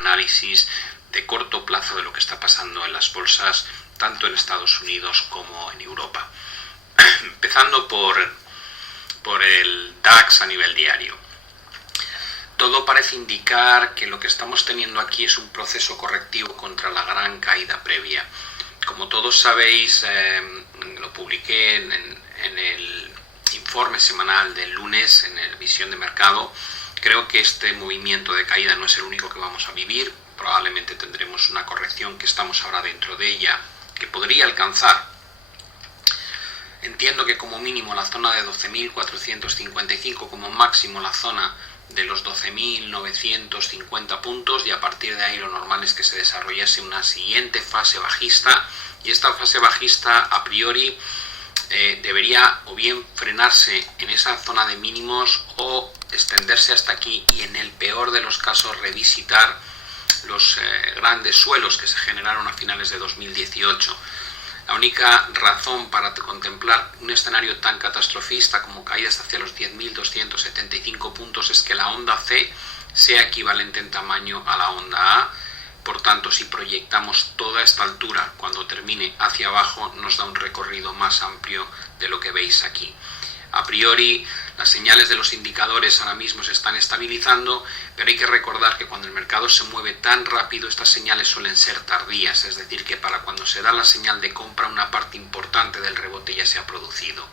análisis de corto plazo de lo que está pasando en las bolsas, tanto en Estados Unidos como en Europa. Empezando por el DAX a nivel diario. Todo parece indicar que lo que estamos teniendo aquí es un proceso correctivo contra la gran caída previa. Como todos sabéis, lo publiqué en el informe semanal del lunes en el Visión de Mercado. Creo que este movimiento de caída no es el único que vamos a vivir. Probablemente tendremos una corrección, que estamos ahora dentro de ella, que podría alcanzar, entiendo que como mínimo la zona de 12.455, como máximo la zona de los 12.950 puntos, y a partir de ahí lo normal es que se desarrollase una siguiente fase bajista, y esta fase bajista a priori debería o bien frenarse en esa zona de mínimos o extenderse hasta aquí, y en el peor de los casos revisitar los grandes suelos que se generaron a finales de 2018. La única razón para contemplar un escenario tan catastrofista como caídas hacia los 10.275 puntos es que la onda C sea equivalente en tamaño a la onda A. Por tanto, si proyectamos toda esta altura cuando termine hacia abajo, nos da un recorrido más amplio de lo que veis aquí. A priori, las señales de los indicadores ahora mismo se están estabilizando, pero hay que recordar que cuando el mercado se mueve tan rápido, estas señales suelen ser tardías, es decir, que para cuando se da la señal de compra, una parte importante del rebote ya se ha producido.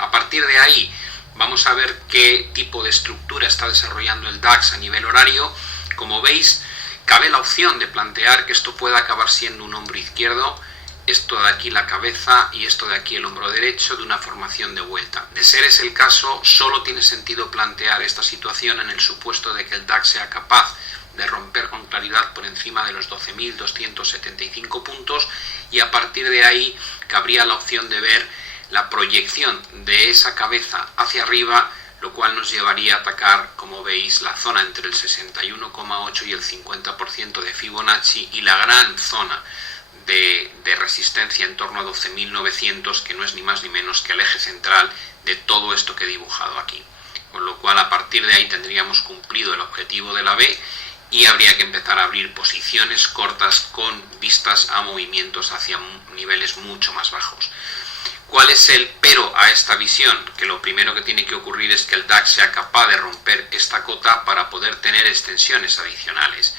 A partir de ahí, vamos a ver qué tipo de estructura está desarrollando el DAX a nivel horario. Como veis, cabe la opción de plantear que esto pueda acabar siendo un hombro izquierdo, esto de aquí la cabeza y esto de aquí el hombro derecho, de una formación de vuelta. De ser ese el caso, solo tiene sentido plantear esta situación en el supuesto de que el DAX sea capaz de romper con claridad por encima de los 12.275 puntos, y a partir de ahí cabría la opción de ver la proyección de esa cabeza hacia arriba, lo cual nos llevaría a atacar, como veis, la zona entre el 61,8 y el 50% de Fibonacci, y la gran zona de resistencia en torno a 12.900, que no es ni más ni menos que el eje central de todo esto que he dibujado aquí. Con lo cual, a partir de ahí tendríamos cumplido el objetivo de la B, y habría que empezar a abrir posiciones cortas con vistas a movimientos hacia niveles mucho más bajos. ¿Cuál es el pero a esta visión? Que lo primero que tiene que ocurrir es que el DAX sea capaz de romper esta cota para poder tener extensiones adicionales.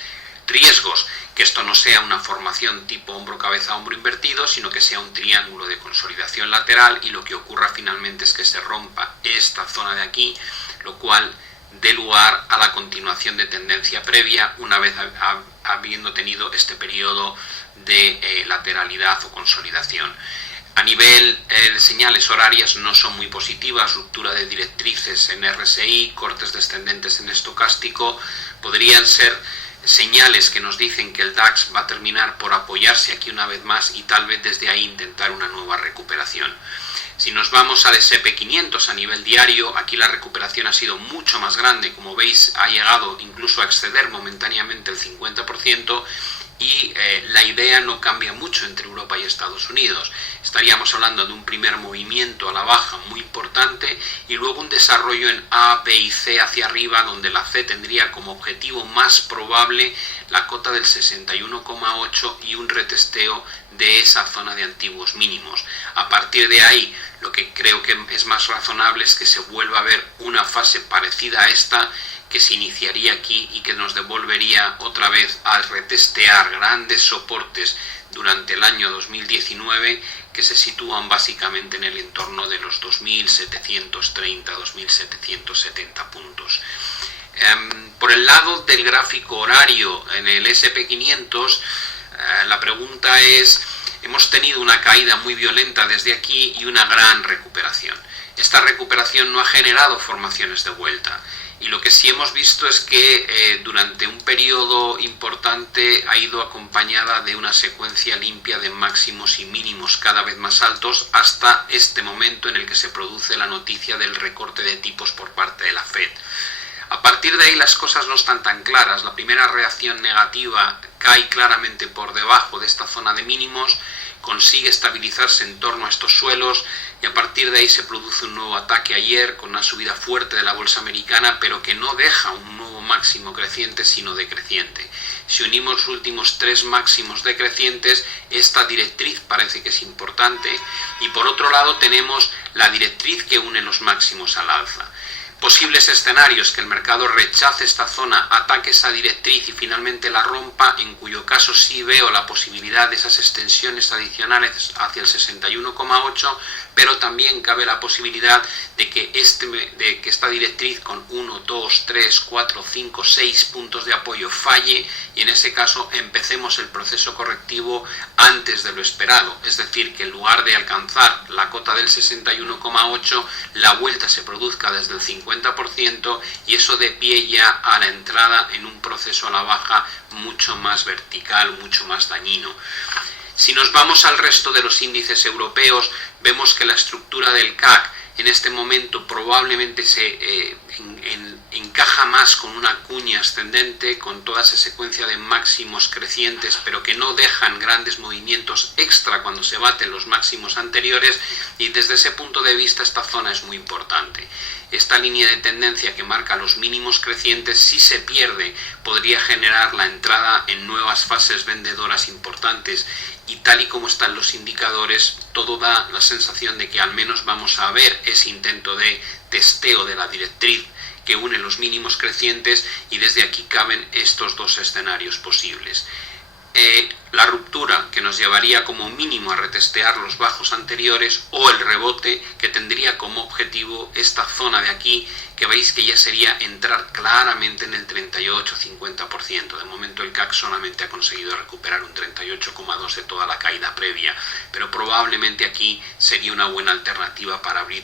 Riesgos: que esto no sea una formación tipo hombro-cabeza-hombro invertido, sino que sea un triángulo de consolidación lateral, y lo que ocurra finalmente es que se rompa esta zona de aquí, lo cual dé lugar a la continuación de tendencia previa una vez habiendo tenido este periodo de lateralidad o consolidación. A nivel de señales horarias no son muy positivas, ruptura de directrices en RSI, cortes descendentes en estocástico, podrían ser señales que nos dicen que el DAX va a terminar por apoyarse aquí una vez más y tal vez desde ahí intentar una nueva recuperación. Si nos vamos al S&P 500 a nivel diario, aquí la recuperación ha sido mucho más grande, como veis ha llegado incluso a exceder momentáneamente el 50%, y la idea no cambia mucho entre Europa y Estados Unidos. Estaríamos hablando de un primer movimiento a la baja muy importante y luego un desarrollo en A, B y C hacia arriba, donde la C tendría como objetivo más probable la cota del 61,8 y un retesteo de esa zona de antiguos mínimos. A partir de ahí, lo que creo que es más razonable es que se vuelva a ver una fase parecida a esta, que se iniciaría aquí y que nos devolvería otra vez a retestear grandes soportes durante el año 2019, que se sitúan básicamente en el entorno de los 2.730, 2.770 puntos. Por el lado del gráfico horario en el S&P 500, la pregunta es: hemos tenido una caída muy violenta desde aquí y una gran recuperación. Esta recuperación no ha generado formaciones de vuelta. Y lo que sí hemos visto es que durante un periodo importante ha ido acompañada de una secuencia limpia de máximos y mínimos cada vez más altos, hasta este momento en el que se produce la noticia del recorte de tipos por parte de la Fed. A partir de ahí las cosas no están tan claras. La primera reacción negativa cae claramente por debajo de esta zona de mínimos, consigue estabilizarse en torno a estos suelos, y a partir de ahí se produce un nuevo ataque ayer con una subida fuerte de la bolsa americana, pero que no deja un nuevo máximo creciente sino decreciente. si unimos los últimos 3 máximos decrecientes, esta directriz parece que es importante, y por otro lado tenemos la directriz que une los máximos al alza. Posibles escenarios: que el mercado rechace esta zona, ataque esa directriz y finalmente la rompa, en cuyo caso sí veo la posibilidad de esas extensiones adicionales hacia el 61,8, pero también cabe la posibilidad de que esta directriz con 1, 2, 3, 4, 5, 6 puntos de apoyo falle, y en ese caso empecemos el proceso correctivo antes de lo esperado, es decir, que en lugar de alcanzar la cota del 61,8, la vuelta se produzca desde el 50%, y eso dé pie ya a la entrada en un proceso a la baja mucho más vertical, mucho más dañino. Si nos vamos al resto de los índices europeos, vemos que la estructura del CAC en este momento probablemente se encaja más con una cuña ascendente, con toda esa secuencia de máximos crecientes, pero que no dejan grandes movimientos extra cuando se baten los máximos anteriores, y desde ese punto de vista esta zona es muy importante. Esta línea de tendencia que marca los mínimos crecientes, si se pierde, podría generar la entrada en nuevas fases vendedoras importantes, y tal y como están los indicadores, todo da la sensación de que al menos vamos a ver ese intento de testeo de la directriz que une los mínimos crecientes, y desde aquí caben estos dos escenarios posibles. La ruptura, que nos llevaría como mínimo a retestear los bajos anteriores, o el rebote, que tendría como objetivo esta zona de aquí, que veis que ya sería entrar claramente en el 38-50%. De momento el CAC solamente ha conseguido recuperar un 38,2 de toda la caída previa, pero probablemente aquí sería una buena alternativa para abrir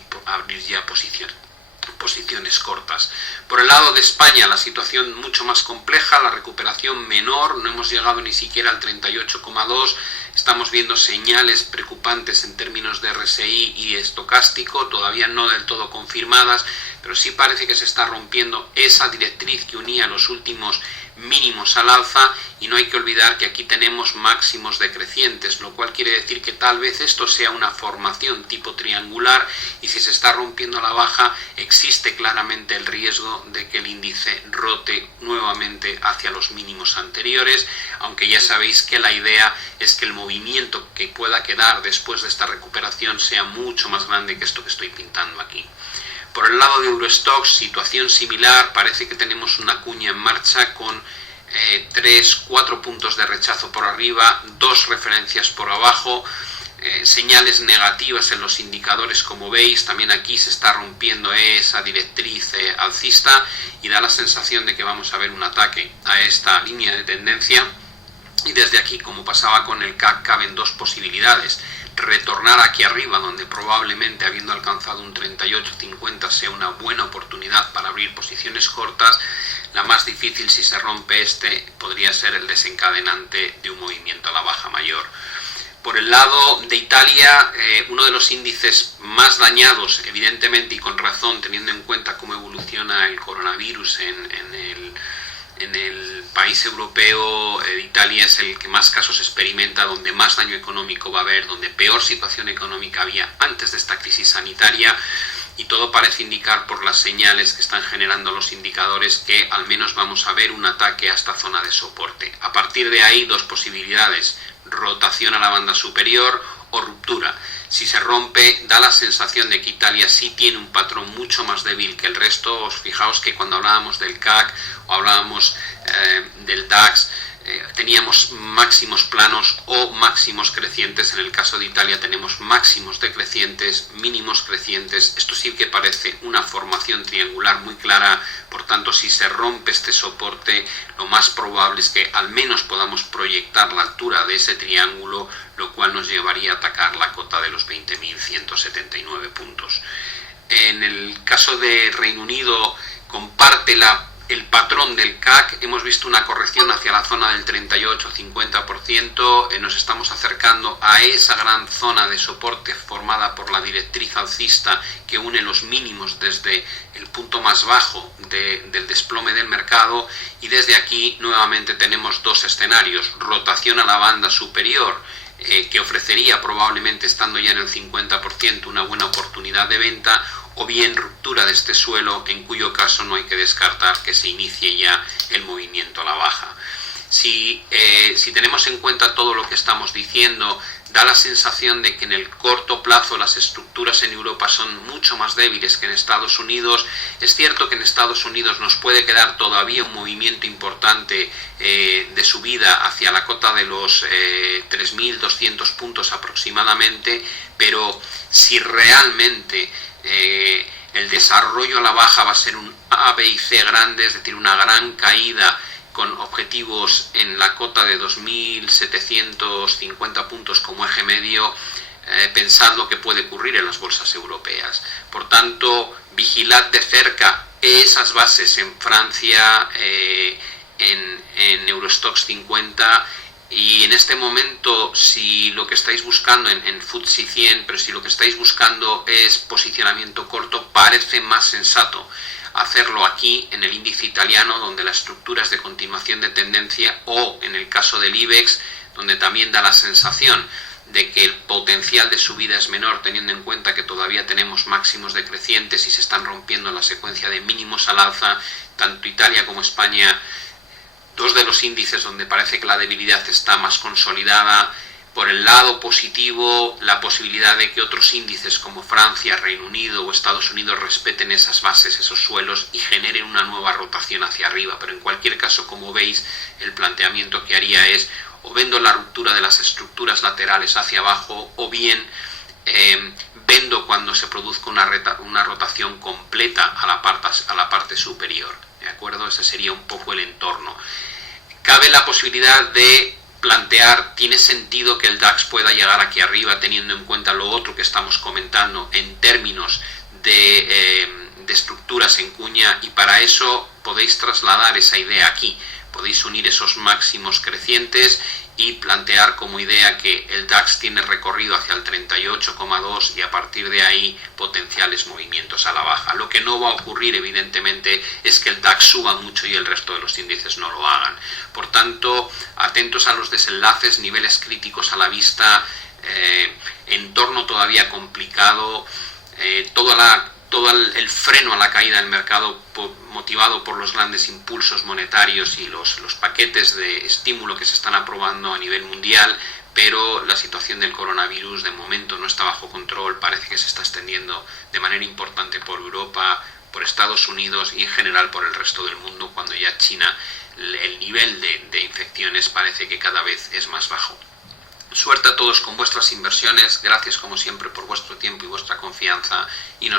ya posiciones cortas. Por el lado de España, la situación mucho más compleja, la recuperación menor, no hemos llegado ni siquiera al 38,2, estamos viendo señales preocupantes en términos de RSI y estocástico, todavía no del todo confirmadas, pero sí parece que se está rompiendo esa directriz que unía los últimos mínimos al alza, y no hay que olvidar que aquí tenemos máximos decrecientes, lo cual quiere decir que tal vez esto sea una formación tipo triangular, y si se está rompiendo a la baja existe claramente el riesgo de que el índice rote nuevamente hacia los mínimos anteriores, aunque ya sabéis que la idea es que el movimiento que pueda quedar después de esta recuperación sea mucho más grande que esto que estoy pintando aquí. Por el lado de Eurostoxx, situación similar, parece que tenemos una cuña en marcha con 3-4 puntos de rechazo por arriba, 2 referencias por abajo, señales negativas en los indicadores, como veis. También aquí se está rompiendo esa directriz alcista, y da la sensación de que vamos a ver un ataque a esta línea de tendencia, y desde aquí, como pasaba con el CAC, caben dos posibilidades: retornar aquí arriba, donde probablemente, habiendo alcanzado un 38,50, sea una buena oportunidad para abrir posiciones cortas. La más difícil, si se rompe podría ser el desencadenante de un movimiento a la baja mayor. Por el lado de Italia, uno de los índices más dañados, evidentemente y con razón, teniendo en cuenta cómo evoluciona el coronavirus en el país europeo. Italia es el que más casos experimenta, donde más daño económico va a haber, donde peor situación económica había antes de esta crisis sanitaria, y todo parece indicar, por las señales que están generando los indicadores, que al menos vamos a ver un ataque a esta zona de soporte. A partir de ahí, dos posibilidades: rotación a la banda superior o ruptura. Si se rompe, da la sensación de que Italia sí tiene un patrón mucho más débil que el resto. Os fijaos que cuando hablábamos del CAC o hablábamos del DAX, teníamos máximos planos o máximos crecientes. En el caso de Italia tenemos máximos decrecientes, mínimos crecientes. Esto sí que parece una formación triangular muy clara. Por tanto, si se rompe este soporte, lo más probable es que al menos podamos proyectar la altura de ese triángulo, lo cual nos llevaría a atacar la cota de los 20.179 puntos. En el caso de Reino Unido, comparte el patrón del CAC. Hemos visto una corrección hacia la zona del 38-50%, nos estamos acercando a esa gran zona de soporte formada por la directriz alcista que une los mínimos desde el punto más bajo del desplome del mercado, y desde aquí nuevamente tenemos dos escenarios: rotación a la banda superior, que ofrecería, probablemente estando ya en el 50%, una buena oportunidad de venta, o bien ruptura de este suelo, en cuyo caso no hay que descartar que se inicie ya el movimiento a la baja. Si tenemos en cuenta todo lo que estamos diciendo, da la sensación de que en el corto plazo las estructuras en Europa son mucho más débiles que en Estados Unidos. Es cierto que en Estados Unidos nos puede quedar todavía un movimiento importante de subida hacia la cota de los 3.200 puntos aproximadamente, pero si realmente el desarrollo a la baja va a ser un A, B y C grande, es decir, una gran caída con objetivos en la cota de 2.750 puntos como eje medio, pensad lo que puede ocurrir en las bolsas europeas. Por tanto, vigilad de cerca esas bases en Francia, en Eurostoxx 50, y en este momento, si lo que estáis buscando en FTSE 100, pero si lo que estáis buscando es posicionamiento corto, parece más sensato hacerlo aquí en el índice italiano, donde la estructura es de continuación de tendencia, o en el caso del IBEX, donde también da la sensación de que el potencial de subida es menor, teniendo en cuenta que todavía tenemos máximos decrecientes y se están rompiendo la secuencia de mínimos al alza. Tanto Italia como España, dos de los índices donde parece que la debilidad está más consolidada. Por el lado positivo, la posibilidad de que otros índices como Francia, Reino Unido o Estados Unidos respeten esas bases, esos suelos y generen una nueva rotación hacia arriba. Pero en cualquier caso, como veis, el planteamiento que haría es o vendo la ruptura de las estructuras laterales hacia abajo, o bien vendo cuando se produzca una rotación completa a la parte superior. ¿De acuerdo? Ese sería un poco el entorno. Cabe la posibilidad de plantear, ¿tiene sentido que el DAX pueda llegar aquí arriba teniendo en cuenta lo otro que estamos comentando en términos de estructuras en cuña? Y para eso podéis trasladar esa idea aquí, podéis unir esos máximos crecientes y plantear como idea que el DAX tiene recorrido hacia el 38,2 y a partir de ahí potenciales movimientos a la baja. Lo que no va a ocurrir, evidentemente, es que el DAX suba mucho y el resto de los índices no lo hagan. Por tanto, atentos a los desenlaces, niveles críticos a la vista, entorno todavía complicado, todo el freno a la caída del mercado motivado por los grandes impulsos monetarios y los paquetes de estímulo que se están aprobando a nivel mundial, pero la situación del coronavirus de momento no está bajo control, parece que se está extendiendo de manera importante por Europa, por Estados Unidos y en general por el resto del mundo, cuando ya China el nivel de infecciones parece que cada vez es más bajo. Suerte a todos con vuestras inversiones, gracias como siempre por vuestro tiempo y vuestra confianza y nos